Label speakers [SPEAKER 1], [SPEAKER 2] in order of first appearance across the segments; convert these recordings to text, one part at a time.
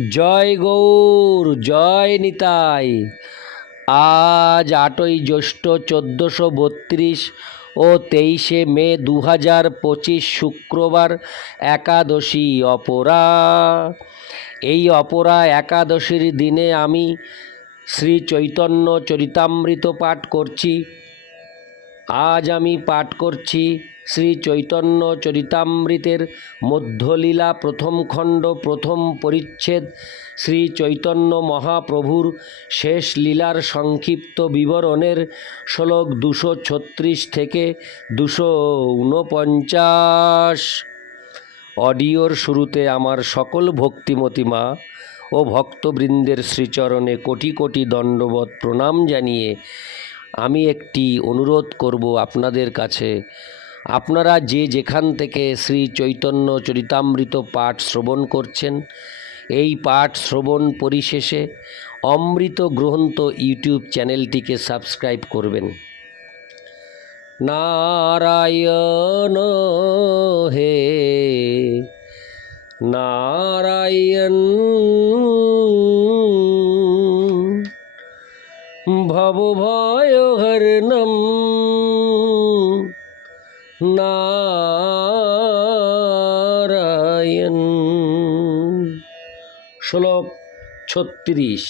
[SPEAKER 1] জয় গৌর, জয় নিতাই। আজ আটই জ্যৈষ্ঠ চোদ্দোশো বত্রিশ ও তেইশে মে দু হাজার পঁচিশ শুক্রবার একাদশী অপরা। এই অপরা একাদশীর দিনে আমি শ্রী চৈতন্য চরিতামৃত পাঠ করছি। আজ আমি পাঠ করছি শ্রী চৈতন্য চরিতামৃতের মধ্যলীলা প্রথম খণ্ড, প্রথম পরিচ্ছেদ, শ্রী চৈতন্য মহাপ্রভুর শেষ লীলার সংক্ষিপ্ত বিবরণের শ্লোক দুশো ছত্রিশ থেকে দুশো ঊনপঞ্চাশ। অডিওর শুরুতে আমার সকল ভক্তিমতী মা ও ভক্তবৃন্দের শ্রীচরণে কোটি কোটি দণ্ডবত প্রণাম জানিয়ে আমি একটি অনুরোধ করব আপনাদের কাছে। আপনারা যে যেখান থেকে শ্রী চৈতন্য চরিতামৃত পাঠ শ্রবণ করছেন, এই পাঠ শ্রবণ পরিশেষে অমৃত গ্রন্থ ইউটিউব চ্যানেলটিকে সাবস্ক্রাইব করবেন। নারায়ণ হে, নারায়ণ ভবভয়হর্ণম নারায়ণ। শ্লোক ছত্রিশ।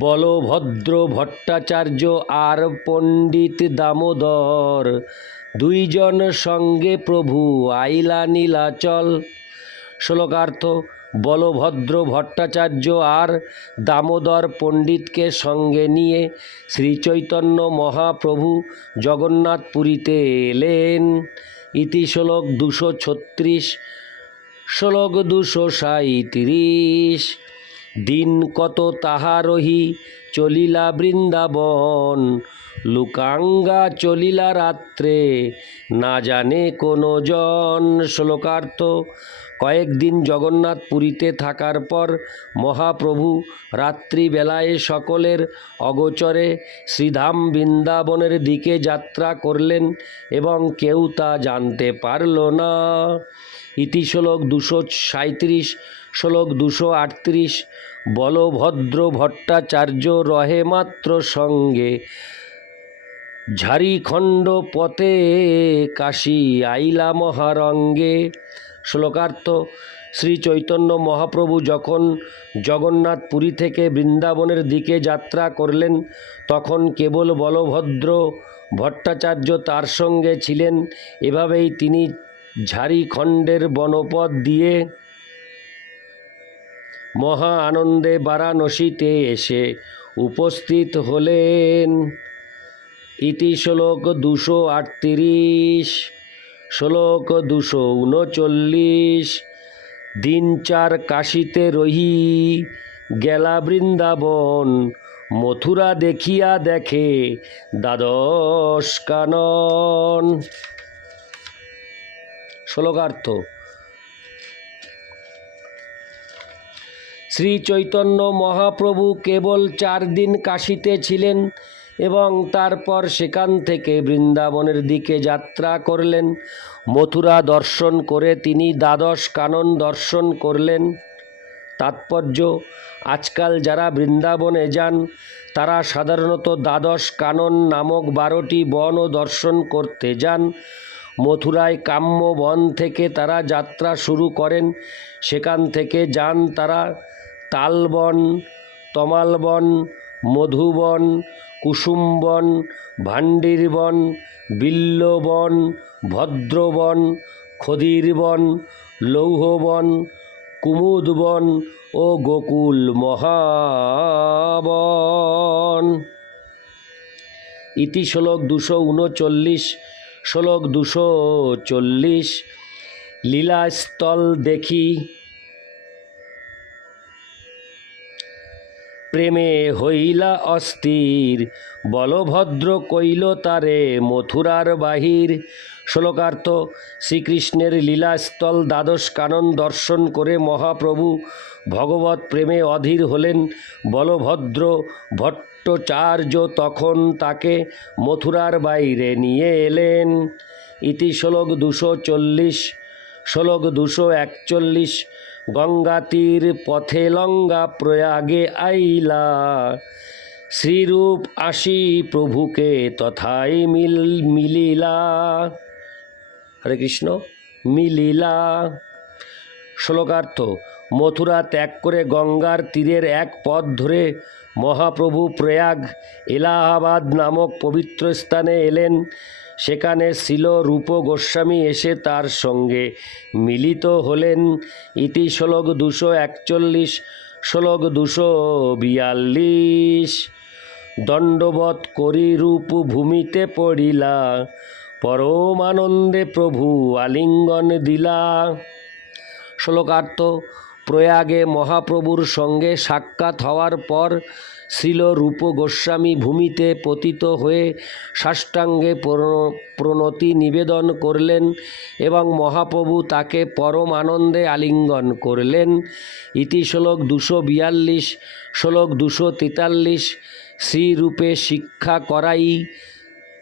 [SPEAKER 1] বলভদ্র ভট্টাচার্য আর পণ্ডিত দামোদর দুইজন সঙ্গে প্রভু আইলা নীলাচল। শ্লোকার্থ বলভদ্র ভট্টাচার্য আর দামোদর পণ্ডিতকে সঙ্গে নিয়ে শ্রীচৈতন্য মহাপ্রভু জগন্নাথপুরীতে এলেন। ইতি শ্লোক দুশো ছত্রিশ, শ্লোক দুশো সাঁইত্রিশ। দিন কত তাহারহি চলিলা বৃন্দাবন, লুকাঙ্গা চলিলা রাত্রে, না জানে কোনো জন। শ্লোকার্থ কয়েকদিন জগন্নাথ পুরীতে থাকার পর মহাপ্রভু রাত্রিবেলায় সকলের অগোচরে শ্রীধাম বৃন্দাবনের দিকে যাত্রা করলেন এবং কেউ তা জানতে পারল না। ইতি শ্লোক দুশো সাঁত্রিশ শ্লোক দুশো আটত্রিশ, বলভদ্র ভট্টাচার্য রহে মাত্র সঙ্গে, ঝাড়িখণ্ড পথে কাশী আইলা মহারঙ্গে। শ্লোকার্থ শ্রী চৈতন্য মহাপ্রভু যখন জগন্নাথ পুরী থেকে বৃন্দাবনের দিকে যাত্রা করলেন, তখন কেবল বলভদ্র ভট্টাচার্য তার সঙ্গে ছিলেন। এভাবেই তিনি ঝাড়িখণ্ডের বনপথ দিয়ে মহা আনন্দে বারাণসীতে এসে উপস্থিত হলেন। ইতি শ্লোক দুশো আটত্রিশ। শ্লোক দুশো উনচল্লিশ। দিন চার কাশিতে রহি গেলা বৃন্দাবন, মথুরা দেখিয়া দেখে দ্বাদশ কানন। শ্লোকার্থ শ্রী চৈতন্য মহাপ্রভু কেবল চার দিন কাশিতে ছিলেন এবং তারপর সেখান থেকে বৃন্দাবনের দিকে যাত্রা করলেন। মথুরা দর্শন করে তিনি দ্বাদশ কানন দর্শন করলেন। তাৎপর্য, আজকাল যারা বৃন্দাবনে যান, তারা সাধারণত দ্বাদশ কানন নামক বারোটি বনও দর্শন করতে যান। মথুরায় কাম্য বন থেকে তারা যাত্রা শুরু করেন। সেখান থেকে যান তারা। তালবন, তমালবন, মধুবন কুসুমবন ভান্ডিরবন বিল্লবন, ভদ্রবন, খদিরবন, লৌহবন, কুমুদবন ও গোকুল মহাবন। ইতি শ্লোক দুশো উনচল্লিশ, শ্লোক দুশো চল্লিশ। লীলাস্থল দেখি প্রেমে হইলা অস্থির। বলভদ্র কইল, তারে মথুরার বাহির। শ্লোকার্থ, শ্রীকৃষ্ণের লীলাস্থল দ্বাদশ কানন দর্শন করে মহাপ্রভু ভগবত প্রেমে অধীর হলেন। বলভদ্র ভট্টাচার্য তখন তাকে মথুরার বাইরে নিয়ে এলেন। ইতি শ্লোক দুশো চল্লিশ, শ্লোক দুশো একচল্লিশ গঙ্গা তীর পথে লঙ্গা প্রয়াগে আইলা, শ্রীরূপ আসি প্রভুকে তথাই মিল, মিলিলা। হরে কৃষ্ণ, মিলিলা। শ্লোকার্থ, মথুরা ত্যাগ করে গঙ্গার তীরের এক পথ ধরে মহাপ্রভু প্রয়াগ এলাহাবাদ নামক পবিত্র স্থানে এলেন। সেখানে ছিল রূপ গোস্বামী এসে তার সঙ্গে মিলিত হলেন। ইতি শ্লোক দুশো একচল্লিশ, শ্লোক দুশো বিয়াল্লিশ। দণ্ডবত করি রূপ ভূমিতে পড়িলা, পরমানন্দে প্রভু আলিঙ্গন দিলা। শ্লোকার্থ, প্রয়াগে মহাপ্রভুর সঙ্গে সাক্ষাৎ হওয়ার পর শিল রূপ গোস্বামী ভূমিতে পতিত হয়ে সাষ্টাঙ্গে প্রণ- প্রণতি নিবেদন করলেন এবং মহাপ্রভু তাকে পরম আনন্দে আলিঙ্গন করলেন। ইতি শ্লোক দুশো বিয়াল্লিশ, শ্লোক দুশো তেতাল্লিশ, শ্রীরূপে শিক্ষা করাই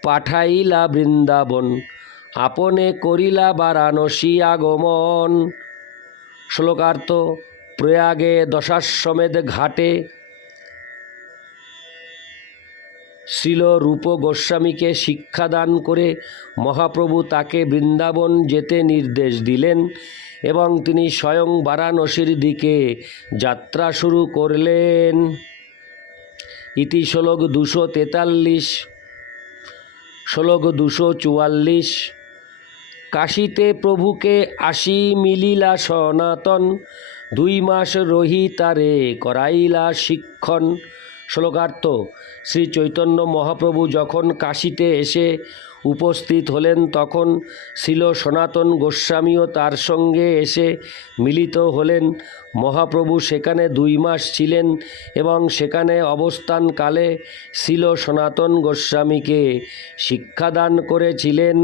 [SPEAKER 1] পাঠাইলা বৃন্দাবন, আপনে করিলা বারাণসী আগমন। শ্লোকার্থ, প্রয়াগে দশাশ্বমেধ ঘাটে শিল রূপ গোস্বামীকে শিক্ষাদান করে মহাপ্রভু তাকে বৃন্দাবন যেতে নির্দেশ দিলেন এবং তিনি স্বয়ং বারাণসীর দিকে যাত্রা শুরু করলেন। ইতি শ্লোক দুশো তেতাল্লিশ, শ্লোক দুশো চুয়াল্লিশ। কাশীতে প্রভুকে আসি মিলিলা সনাতন, দুই মাস রহি তারে করাইলা শিক্ষণ। শ্লোকার্থ, শ্রী চৈতন্য মহাপ্রভু যখন কাশীতে এসে উপস্থিত হলেন, তখন ছিল সনাতন গোস্বামীও তার সঙ্গে এসে মিলিত হলেন। মহাপ্রভু সেখানে দুই মাস ছিলেন এবং সেখানে অবস্থানকালে ছিল সনাতন গোস্বামীকে শিক্ষাদান করেছিলেন।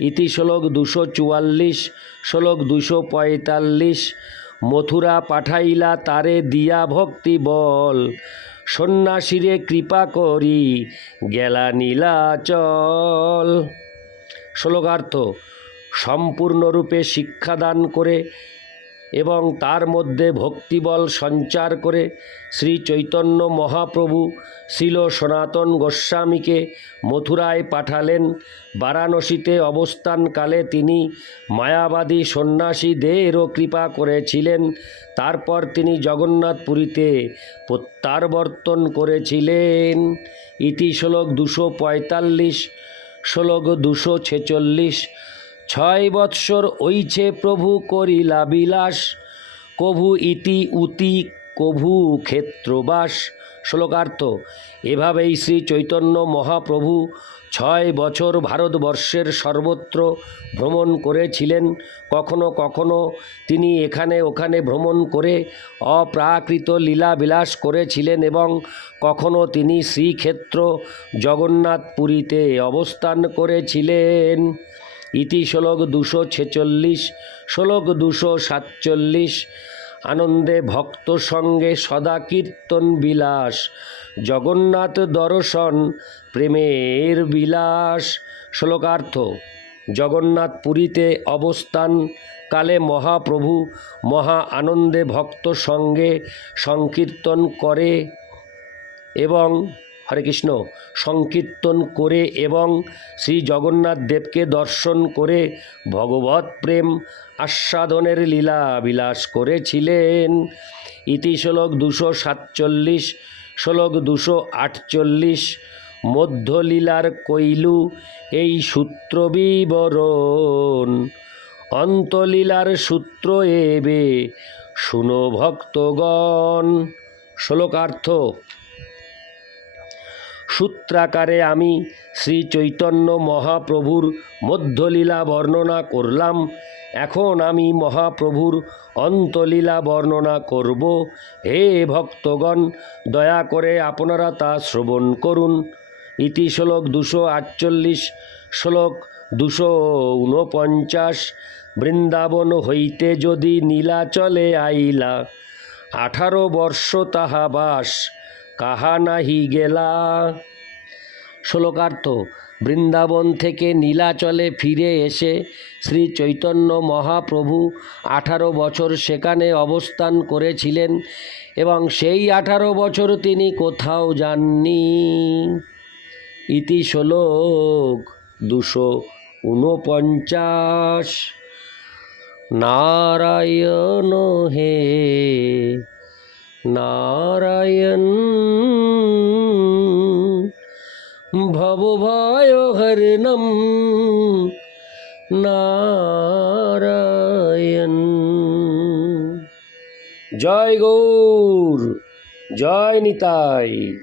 [SPEAKER 1] ইতি শ্লোক দুশো চুয়াল্লিশ, শ্লোক দুশো পঁয়তাল্লিশ, মথুরা পাঠাইলা তারে দিয়া ভক্তি বল। সন্ন্যাসীরে কৃপা করি গেলা নীলাচল শ্লোকার্থ সম্পূর্ণরূপে শিক্ষাদান করে এবং তার মধ্যে ভক্তিবল সঞ্চার করে শ্রী চৈতন্য মহাপ্রভু শিল সনাতন গোস্বামীকে মথুরায় পাঠালেন। বারাণসীতে অবস্থানকালে তিনি মায়াবাদী সন্ন্যাসীদেরও কৃপা করেছিলেন। তারপর তিনি জগন্নাথপুরীতে প্রত্যাবর্তন করেছিলেন। ইতি শ্লোক দুশো পঁয়তাল্লিশ, শ্লোক দুশো ছেচল্লিশ ছয় বৎসর ঐছে প্রভু করিলা বিলাস, কভু ইতি উতি, কভু ক্ষেত্রবাস। শ্লোকার্থ, এভাবেই শ্রী চৈতন্য মহাপ্রভু ছয় বছর ভারতবর্ষের সর্বত্র ভ্রমণ করেছিলেন। কখনো কখনো তিনি এখানে ওখানে ভ্রমণ করে অপ্রাকৃত লীলা বিলাস করেছিলেন এবং কখনো তিনি শ্রীক্ষেত্র জগন্নাথপুরীতে অবস্থান করেছিলেন। ইতি শ্লোক দুশো ছেচল্লিশ, শ্লোক দুশো সাতচল্লিশ। আনন্দে ভক্ত সঙ্গে সদা কীর্তন বিলাস, জগন্নাথ দর্শন প্রেমের বিলাস। শ্লোকার্থ, জগন্নাথ পুরীতে অবস্থান, কালে মহাপ্রভু মহা আনন্দে ভক্ত সঙ্গে সংকীর্তন করে এবং হরে কৃষ্ণ। সংকীর্তন করে এবং শ্রী জগন্নাথ দেবকে দর্শন করে ভগবত প্রেম আস্বাদনের লীলা বিলাস করেছিলেন। ইতি শ্লোক দুশো সাতচল্লিশ, শ্লোক দুশো আটচল্লিশ, মধ্যলীলার কৈলু, এই সূত্র বিবরণ। অন্তলীলার সূত্র এবে, শুনো ভক্তগণ। শ্লোকার্থ সূত্রাকারে আমি শ্রী চৈতন্য মহাপ্রভুর মধ্যলীলা বর্ণনা করলাম। এখন আমি মহাপ্রভুর অন্তলীলা বর্ণনা করব। হে ভক্তগণ, দয়া করে আপনারা তা শ্রবণ করুন। ইতি শ্লোক দুশো আটচল্লিশ, শ্লোক দুশো ঊনপঞ্চাশ, বৃন্দাবন হইতে যদি নীলাচলে আইলা, আঠারো বর্ষ তাহা বাস কাহা নাহি গেলা? শ্লোকার্থ, বৃন্দাবন থেকে নীলাচলে ফিরে এসে শ্রী চৈতন্য মহাপ্রভু আঠারো বছর সেখানে অবস্থান করেছিলেন এবং সেই আঠারো বছর তিনি কোথাও যাননি। ইতি শ্লোক দুশো ঊনপঞ্চাশ নারায়ণ হে নারায়ণ। ভবভায় হরিণম। নারায়ণ। জয় গৌর জয় নিতাই।